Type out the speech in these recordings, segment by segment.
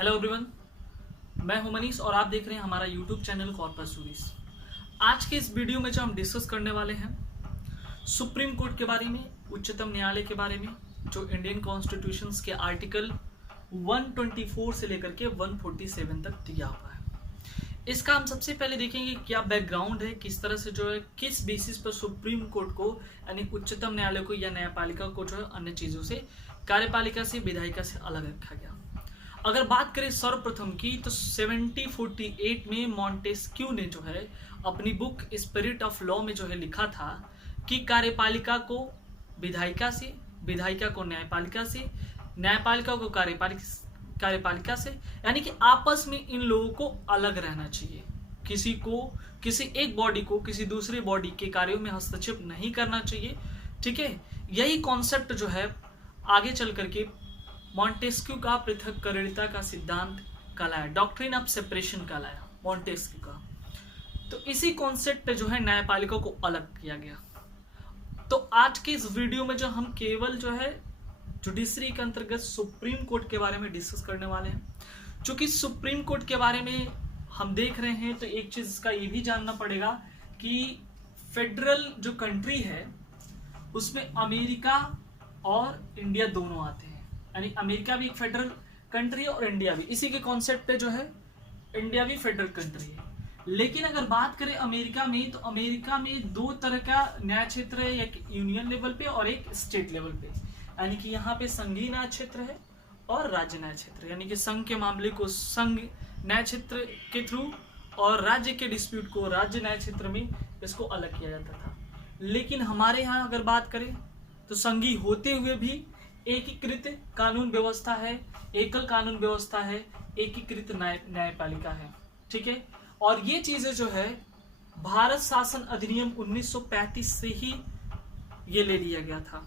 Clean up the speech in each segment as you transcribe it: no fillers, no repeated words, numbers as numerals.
Hello everyone, मैं हूं मनीष और आप देख रहे हैं हमारा यूट्यूब चैनल कॉर्पस स्टोरीज। आज के इस वीडियो में जो हम डिस्कस करने वाले हैं सुप्रीम कोर्ट के बारे में, उच्चतम न्यायालय के बारे में, जो इंडियन कॉन्स्टिट्यूशन के आर्टिकल 124 से लेकर के 147 तक दिया हुआ है। इसका हम सबसे पहले देखेंगे क्या बैकग्राउंड है, किस तरह से जो है किस बेसिस पर सुप्रीम कोर्ट को यानी उच्चतम न्यायालय को या न्यायपालिका को जो है अन्य चीजों से, कार्यपालिका से, विधायिका से अलग रखा गया। अगर बात करें सर्वप्रथम की तो 1748 में मॉन्टेस्क्यू ने जो है अपनी बुक स्पिरिट ऑफ लॉ में जो है लिखा था कि कार्यपालिका को विधायिका से, विधायिका को न्यायपालिका से, न्यायपालिका को कार्यपालिका से, यानी कि आपस में इन लोगों को अलग रहना चाहिए। किसी एक बॉडी को किसी दूसरे बॉडी के कार्यों में हस्तक्षेप नहीं करना चाहिए। ठीक है, यही कॉन्सेप्ट जो है आगे चल करके मॉन्टेस्क्यू का पृथक्करणिता का सिद्धांत कहलाया, डॉक्ट्रिन ऑफ सेपरेशन कहलाया मॉन्टेस्क्यू का। तो इसी कॉन्सेप्ट पे जो है न्यायपालिका को अलग किया गया। तो आज के इस वीडियो में जो हम केवल जो है जुडिशरी के अंतर्गत सुप्रीम कोर्ट के बारे में डिस्कस करने वाले हैं। चूंकि सुप्रीम कोर्ट के बारे में हम देख रहे हैं तो एक चीज इसका ये भी जानना पड़ेगा कि फेडरल जो कंट्री है उसमें अमेरिका और इंडिया दोनों आते हैं, यानी अमेरिका भी एक फेडरल कंट्री है और इंडिया भी। इसी के कॉन्सेप्ट पे जो है इंडिया भी फेडरल कंट्री है। लेकिन अगर बात करें अमेरिका में तो अमेरिका में दो तरह का न्याय क्षेत्र है, एक यूनियन लेवल पे और एक स्टेट लेवल पे। यानी कि यहाँ पे संघीय न्याय क्षेत्र है और राज्य न्याय क्षेत्र, यानी कि संघ के मामले को संघ न्याय क्षेत्र के थ्रू और राज्य के डिस्प्यूट को राज्य न्याय क्षेत्र में इसको अलग किया जाता था। लेकिन हमारे यहाँ अगर बात करें तो संघीय होते हुए भी एकीकृत कानून व्यवस्था है, एकल कानून व्यवस्था है, एकीकृत न्यायपालिका है। ठीक है, और ये चीजें जो है भारत शासन अधिनियम 1935 से ही ये ले लिया गया था।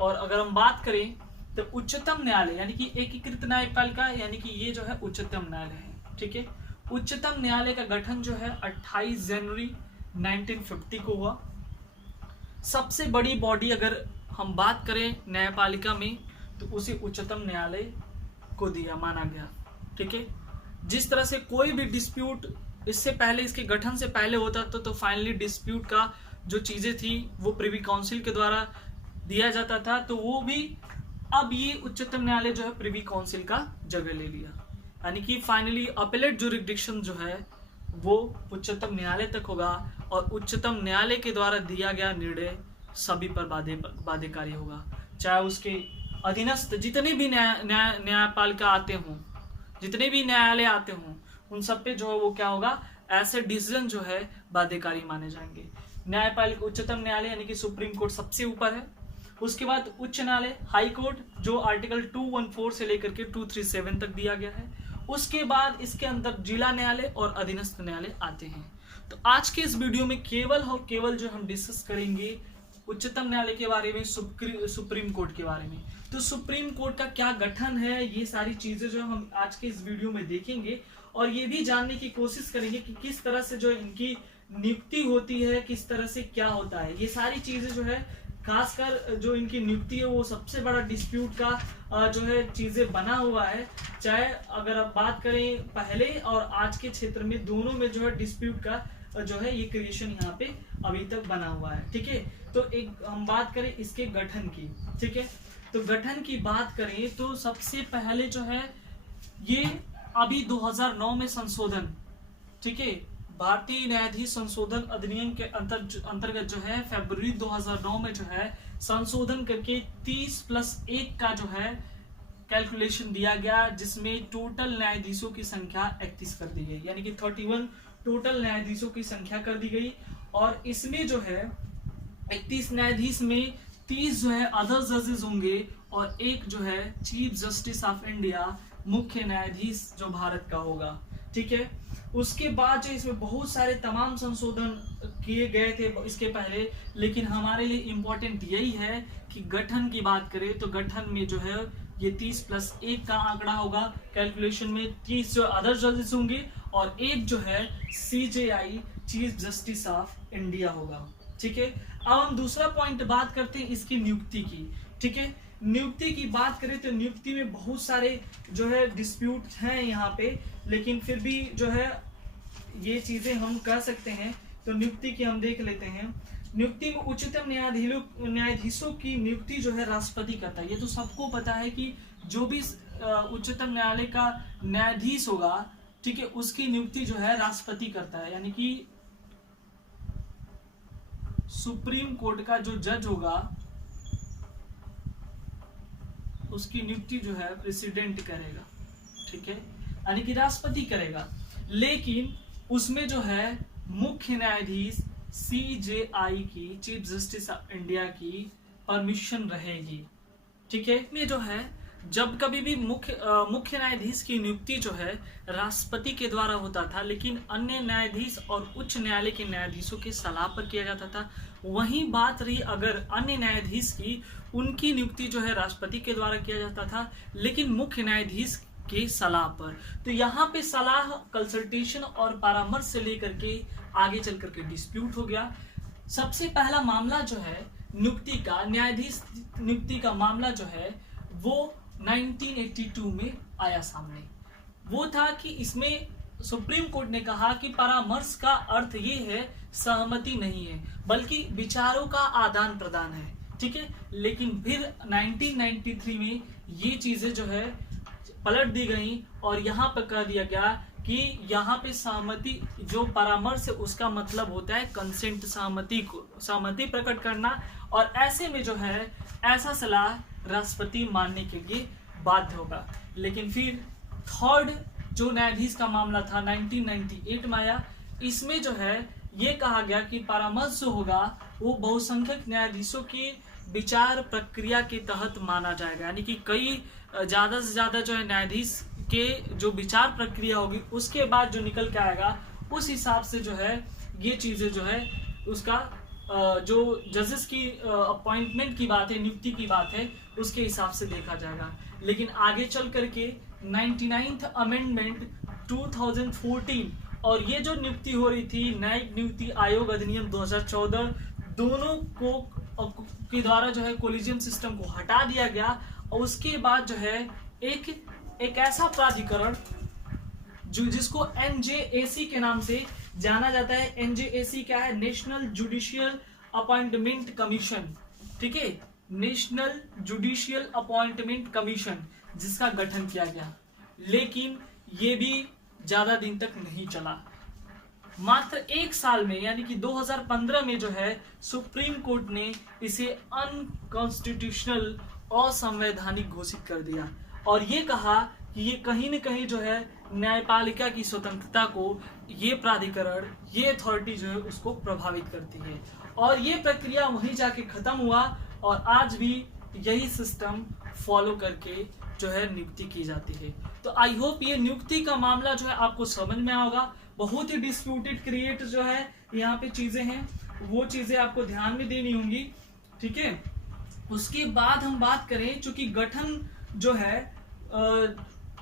और अगर हम बात करें तो उच्चतम न्यायालय यानी कि एकीकृत न्यायपालिका यानी कि ये जो है उच्चतम न्यायालय है। ठीक है, उच्चतम न्यायालय का गठन जो है 28 जनवरी 1950 को हुआ। सबसे बड़ी बॉडी अगर हम बात करें न्यायपालिका में तो उसे उच्चतम न्यायालय को दिया माना गया। ठीक है, जिस तरह से कोई भी डिस्प्यूट इससे पहले, इसके गठन से पहले होता तो फाइनली डिस्प्यूट का जो चीजें थी वो प्रिवी काउंसिल के द्वारा दिया जाता था, तो वो भी अब ये उच्चतम न्यायालय जो है प्रिवी काउंसिल का जगह ले लिया। यानी कि फाइनली अपीलेट जुरिडिक्शन जो है वो उच्चतम न्यायालय तक होगा और उच्चतम न्यायालय के द्वारा दिया गया निर्णय सभी पर बाध्यकारी होगा, चाहे उसके अधीनस्थ जितने भी न्यायपालिका आते हों, जितने भी न्यायालय आते हों, उन सब पे जो है वो क्या होगा, ऐसे डिसीजन जो है बाध्यकारी माने जाएंगे। न्यायपालिका उच्चतम न्यायालय यानी कि सुप्रीम कोर्ट सबसे ऊपर है। उसके बाद उच्च न्यायालय हाई कोर्ट जो आर्टिकल 214 से लेकर के 237 तक दिया गया है। उसके बाद इसके अंदर जिला न्यायालय और अधीनस्थ न्यायालय आते हैं। तो आज के इस वीडियो में केवल और केवल जो हम डिस्कस करेंगे उच्चतम न्यायालय के बारे में, सुप्रीम कोर्ट के बारे में। तो सुप्रीम कोर्ट का क्या गठन है, ये सारी चीजें जो हम आज के इस वीडियो में देखेंगे और ये भी जानने की कोशिश करेंगे कि किस तरह से जो इनकी नियुक्ति होती है, किस तरह से क्या होता है। ये सारी चीजें जो है खासकर जो इनकी नियुक्ति है वो सबसे बड़ा डिस्प्यूट का जो है चीजें बना हुआ है। चाहे अगर आप बात करें पहले और आज के क्षेत्र में, दोनों में जो है डिस्प्यूट का जो है ये क्रिएशन यहाँ पे अभी तक बना हुआ है। ठीक है, तो एक हम बात करें इसके गठन की। ठीक है, तो गठन की बात करें तो सबसे पहले जो है ये अभी 2009 में संशोधन, ठीक है, भारतीय न्यायाधीश संशोधन अधिनियम के अंतर्गत जो है फरवरी 2009 में जो है संशोधन करके 30+1 का जो है कैलकुलेशन दिया गया, जिसमें टोटल न्यायाधीशों की संख्या 31 कर दी गई, यानी कि 31 टोटल न्यायाधीशों की संख्या कर दी गई। और इसमें जो है 31 न्यायाधीश में 30 जो है अदर जजेस होंगे और एक जो है चीफ जस्टिस ऑफ इंडिया, मुख्य न्यायाधीश जो भारत का होगा। ठीक है, उसके बाद जो इसमें बहुत सारे तमाम संशोधन किए गए थे इसके पहले, लेकिन हमारे लिए इम्पोर्टेंट यही है कि गठन की बात करें तो गठन में जो है ये 30+1 का आंकड़ा होगा। कैलकुलेशन में 30 जो अदर जजेस होंगे और एक जो है CJI chief justice of India होगा। ठीक है, अब हम दूसरा पॉइंट बात करते हैं इसकी नियुक्ति की। ठीक है, नियुक्ति की बात करें तो नियुक्ति में बहुत सारे जो है डिस्प्यूट हैं यहाँ पे, लेकिन फिर भी जो है ये चीजें हम कह सकते हैं। तो नियुक्ति की हम देख लेते हैं। नियुक्ति में उच्चतम न्यायाधीशों की नियुक्ति जो है राष्ट्रपति करता है। ये तो सबको पता है कि जो भी उच्चतम न्यायालय का न्यायाधीश होगा, ठीक है, उसकी नियुक्ति जो है राष्ट्रपति करता है। यानी कि सुप्रीम कोर्ट का जो जज होगा उसकी नियुक्ति जो है प्रेसिडेंट करेगा, ठीक है, यानी कि राष्ट्रपति करेगा। लेकिन उसमें जो है मुख्य न्यायाधीश CJI की, चीफ जस्टिस ऑफ इंडिया की परमिशन रहेगी, ठीक है। में जो है जब कभी भी मुख्य न्यायाधीश की नियुक्ति जो है राष्ट्रपति के द्वारा होता था, लेकिन अन्य न्यायाधीश और उच्च न्यायालय के न्यायाधीशों की सलाह पर किया जाता था। वहीं बात रही अगर अन्य न्यायाधीश की, उनकी नियुक्ति जो है राष्ट्रपति के द्वारा किया जाता था, लेकिन मुख्य न्यायाधीश के सलाह पर। तो यहाँ पे सलाह, कंसल्टेशन और परामर्श से लेकर के आगे चल करके डिस्प्यूट हो गया। सबसे पहला मामला जो है नियुक्ति का, न्यायाधीश नियुक्ति का मामला जो है वो 1982 में आया सामने। वो था कि इसमें सुप्रीम कोर्ट ने कहा कि परामर्श का अर्थ ये है सहमति नहीं है, बल्कि विचारों का आदान प्रदान है, ठीक है। लेकिन फिर 1993 में ये चीजें जो है पलट दी गई और यहाँ पर कह दिया गया कि यहाँ पे सहमति, जो परामर्श है उसका मतलब होता है कंसेंट, सहमति प्रकट करना, और ऐसे में जो है ऐसा सलाह राष्ट्रपति मानने के लिए बाध्य होगा। लेकिन फिर थर्ड जो न्यायाधीश का मामला था 1998 में आया। इसमें जो है ये कहा गया कि परामर्श जो होगा वो बहुसंख्यक न्यायाधीशों की विचार प्रक्रिया के तहत माना जाएगा। यानी कि कई ज्यादा से ज्यादा जो है न्यायाधीश के जो विचार प्रक्रिया होगी उसके बाद जो निकल के आएगा, उस हिसाब से जो है ये चीजें जो है उसका जो जजेस की अपॉइंटमेंट की बात है, नियुक्ति की बात है, उसके हिसाब से देखा जाएगा। लेकिन आगे चल करके 99th अमेंडमेंट 2014 और ये जो नियुक्ति हो रही थी न्यायिक नियुक्ति आयोग अधिनियम 2014, दोनों को के द्वारा जो है कोलिजियम सिस्टम को हटा दिया गया। और उसके बाद जो है एक ऐसा प्राधिकरण जो जिसको NJAC के नाम से जाना जाता है। NJAC क्या है? नेशनल जुडिशियल अपॉइंटमेंट कमीशन, ठीक है, नेशनल जुडिशियल अपॉइंटमेंट कमीशन, जिसका गठन किया गया। लेकिन ये भी ज्यादा दिन तक नहीं चला। मात्र एक साल में यानी कि 2015 में जो है सुप्रीम कोर्ट ने इसे अनकॉन्स्टिट्यूशनल, असंवैधानिक घोषित कर दिया और ये कहा कि ये कहीं न कहीं जो है न्यायपालिका की स्वतंत्रता को ये प्राधिकरण, ये अथॉरिटी जो है उसको प्रभावित करती है। और ये प्रक्रिया वहीं जाके खत्म हुआ और आज भी यही सिस्टम फॉलो करके जो है नियुक्ति की जाती है। तो आई होप ये नियुक्ति का मामला जो है आपको समझ में आया होगा। बहुत ही डिस्प्यूटेड क्रिएट जो है यहाँ पे चीजें हैं, वो चीजें आपको ध्यान में देनी होंगी, ठीक है। उसके बाद हम बात करें, चूंकि गठन जो है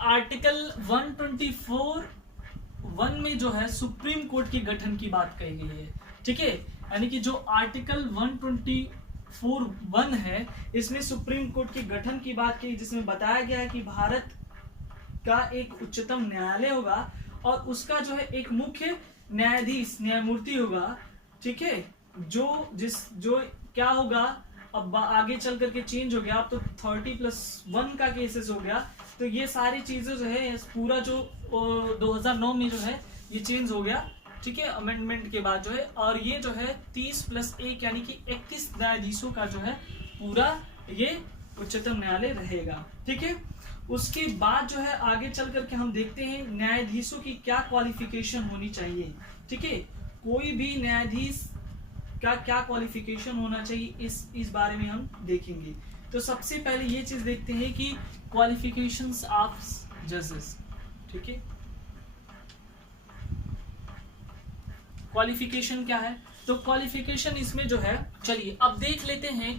आर्टिकल 124(1) में जो है सुप्रीम कोर्ट के गठन की बात कही गई है, ठीक है। यानी कि जो आर्टिकल 124(1) है, इसमें सुप्रीम कोर्ट के गठन की बात की, जिसमें बताया गया है कि भारत का एक उच्चतम न्यायालय होगा और उसका जो है एक मुख्य न्यायाधीश, न्यायमूर्ति होगा, ठीक है। जो क्या होगा, अब आगे चल करके चेंज हो गया, अब तो 30+1 का केसेस हो गया। तो ये सारी चीजें जो है पूरा जो 2009 में जो है ये चेंज हो गया, ठीक है, अमेंडमेंट के बाद जो है। और ये जो है 30+1 यानी कि 31 न्यायाधीशों का जो है पूरा ये उच्चतम न्यायालय रहेगा, ठीक है। उसके बाद जो है आगे चल करके हम देखते हैं न्यायाधीशों की क्या क्वालिफिकेशन होनी चाहिए, ठीक है। कोई भी न्यायाधीश का क्या क्वालिफिकेशन होना चाहिए, इस बारे में हम देखेंगे। तो सबसे पहले ये चीज देखते हैं कि क्वालिफिकेशंस ऑफ जजेस, ठीक है। क्वालिफिकेशन क्या है? तो क्वालिफिकेशन इसमें जो है, चलिए अब देख लेते हैं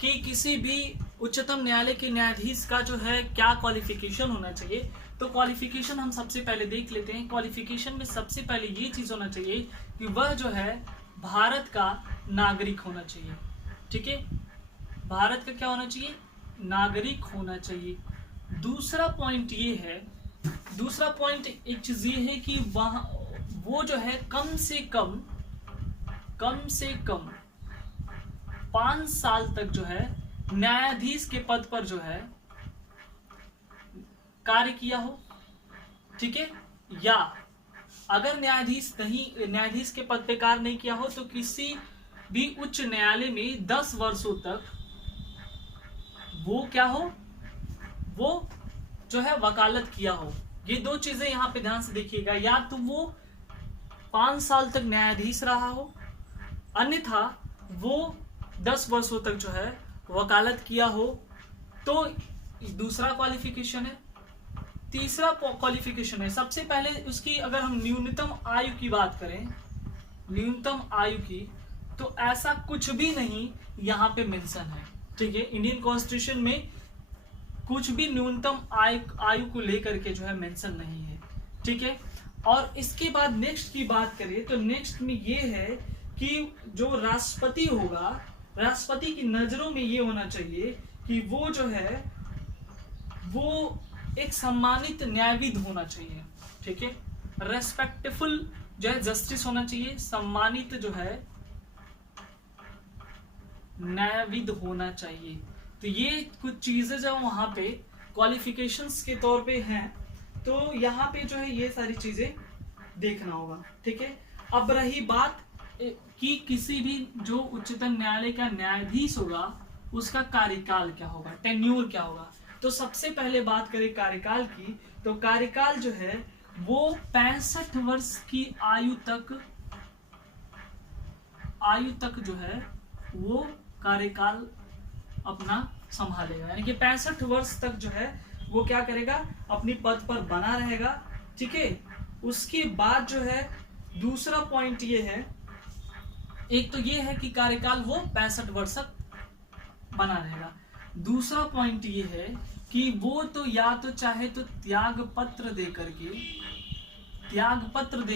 कि किसी भी उच्चतम न्यायालय के न्यायाधीश का जो है क्या क्वालिफिकेशन होना चाहिए। तो क्वालिफिकेशन हम सबसे पहले देख लेते हैं। क्वालिफिकेशन में सबसे पहले ये चीज होना चाहिए कि वह जो है भारत का नागरिक होना चाहिए, ठीक है। भारत का क्या होना चाहिए? नागरिक होना चाहिए। दूसरा पॉइंट ये है, दूसरा पॉइंट एक चीज ये है कि वहां वो जो है कम से कम 5 साल तक जो है न्यायाधीश के पद पर जो है कार्य किया हो, ठीक है। या अगर न्यायाधीश के पद पे कार्य नहीं किया हो तो किसी भी उच्च न्यायालय में 10 वर्षों तक वो क्या हो, वो जो है वकालत किया हो। ये दो चीजें यहां पे ध्यान से देखिएगा, या तो वो 5 साल तक न्यायाधीश रहा हो, अन्यथा वो 10 वर्षों तक जो है वकालत किया हो। तो दूसरा क्वालिफिकेशन है। तीसरा क्वालिफिकेशन है, सबसे पहले उसकी अगर हम न्यूनतम आयु की बात करें, न्यूनतम आयु की, तो ऐसा कुछ भी नहीं यहां पे मेंशन है, ठीक है। इंडियन कॉन्स्टिट्यूशन में कुछ भी न्यूनतम आयु को लेकर के जो है मेंशन नहीं है, ठीक है। और इसके बाद नेक्स्ट की बात करें तो नेक्स्ट में ये है कि जो राष्ट्रपति होगा, राष्ट्रपति की नजरों में ये होना चाहिए कि वो जो है वो एक सम्मानित न्यायविद होना चाहिए, ठीक है। रेस्पेक्टफुल जो है जस्टिस होना चाहिए, सम्मानित जो है न्यायविद होना चाहिए। तो ये कुछ चीजें जो वहां पे क्वालिफिकेशंस के तौर पे हैं, तो यहाँ पे जो है ये सारी चीजें देखना होगा, ठीक है। अब रही बात कि किसी भी जो उच्चतम न्यायालय का न्यायाधीश होगा उसका कार्यकाल क्या होगा, टेन्यूर क्या होगा। तो सबसे पहले बात करें कार्यकाल की, तो कार्यकाल जो है वो 65 वर्ष की आयु तक जो है वो कार्यकाल अपना संभालेगा, यानी कि 65 वर्ष तक जो है वो क्या करेगा, अपनी पद पर बना रहेगा, ठीक है। उसके बाद जो है दूसरा पॉइंट ये है, एक तो ये है कि कार्यकाल वो 65 वर्ष तक बना रहेगा। दूसरा पॉइंट ये है कि वो तो या तो चाहे तो त्याग पत्र दे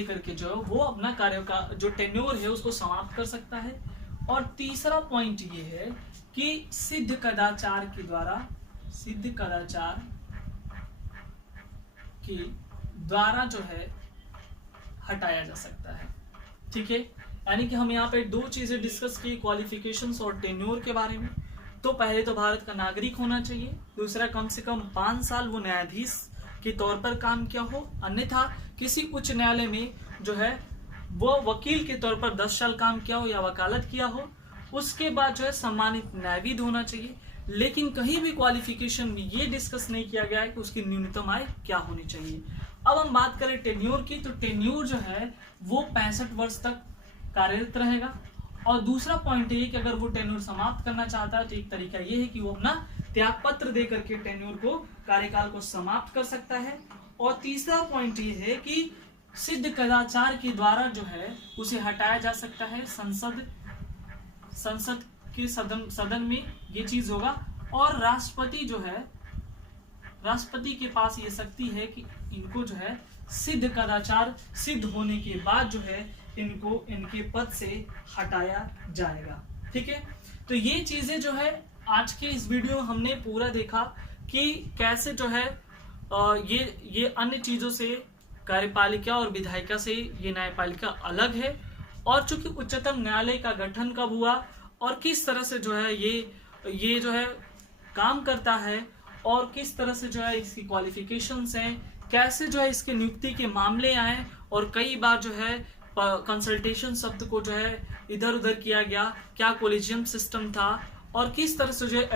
करके जो है वो अपना कार्य का जो टेन्योर है उसको समाप्त कर सकता है। और तीसरा पॉइंट ये है कि सिद्ध कदाचार के द्वारा जो है हटाया जा सकता है, ठीक है। यानी कि हम यहाँ पे दो चीजें डिस्कस की, क्वालिफिकेशंस और टेन्योर के बारे में। तो पहले तो भारत का नागरिक होना चाहिए, दूसरा कम से कम 5 साल वो न्यायाधीश के तौर पर काम किया हो, अन्यथा किसी उच्च न्यायालय में जो है वो वकील के तौर पर 10 साल काम किया हो या वकालत किया हो। उसके बाद जो है सम्मानित न्यायविद होना चाहिए, लेकिन कहीं भी क्वालिफिकेशन में ये डिस्कस नहीं किया गया है कि उसकी न्यूनतम आय क्या होनी चाहिए। अब हम बात करें टेन्योर की, तो टेन्योर जो है वो 65 वर्ष तक कार्यरत रहेगा। और दूसरा पॉइंट ये कि अगर वो टेन्योर समाप्त करना चाहता है तो एक तरीका ये है कि वो अपना त्याग पत्र दे करके टेन्योर को, कार्यकाल को समाप्त कर सकता है। और तीसरा पॉइंट ये है कि सिद्ध कदाचार के द्वारा जो है उसे हटाया जा सकता है, संसद के सदन में ये चीज होगा। और राष्ट्रपति जो है, राष्ट्रपति के पास ये शक्ति है कि इनको जो है सिद्ध कदाचार सिद्ध होने के बाद जो है इनको इनके पद से हटाया जाएगा, ठीक है। तो ये चीजें जो है आज के इस वीडियो में हमने पूरा देखा कि कैसे जो है ये अन्य चीजों से, कार्यपालिका और विधायिका से ये न्यायपालिका अलग है, और चूंकि उच्चतम न्यायालय का गठन कब हुआ और किस तरह से जो है ये जो है काम करता है, और किस तरह से जो है इसकी क्वालिफिकेशंस हैं, कैसे जो है इसके नियुक्ति के मामले आए, और कई बार जो है कंसल्टेशन शब्द को जो है इधर उधर किया गया, क्या कोलिजियम सिस्टम था, और किस तरह से जो है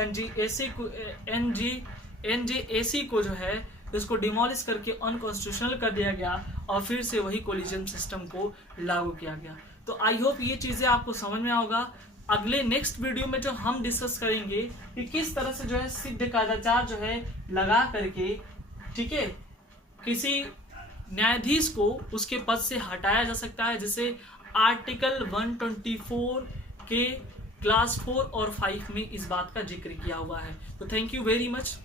एनजेएसी को जो है इसको डिमोलिश करके अनकॉन्स्टिट्यूशनल कर दिया गया और फिर से वही कोलिजियम सिस्टम को लागू किया गया। तो आई होप ये चीजें आपको समझ में होगा। अगले नेक्स्ट वीडियो में जो हम डिस्कस करेंगे कि किस तरह से जो है सिद्ध कदाचार जो है लगा करके, ठीक है, किसी न्यायाधीश को उसके पद से हटाया जा सकता है, जिसे आर्टिकल 124 के क्लास 4 और 5 में इस बात का जिक्र किया हुआ है। तो थैंक यू वेरी मच।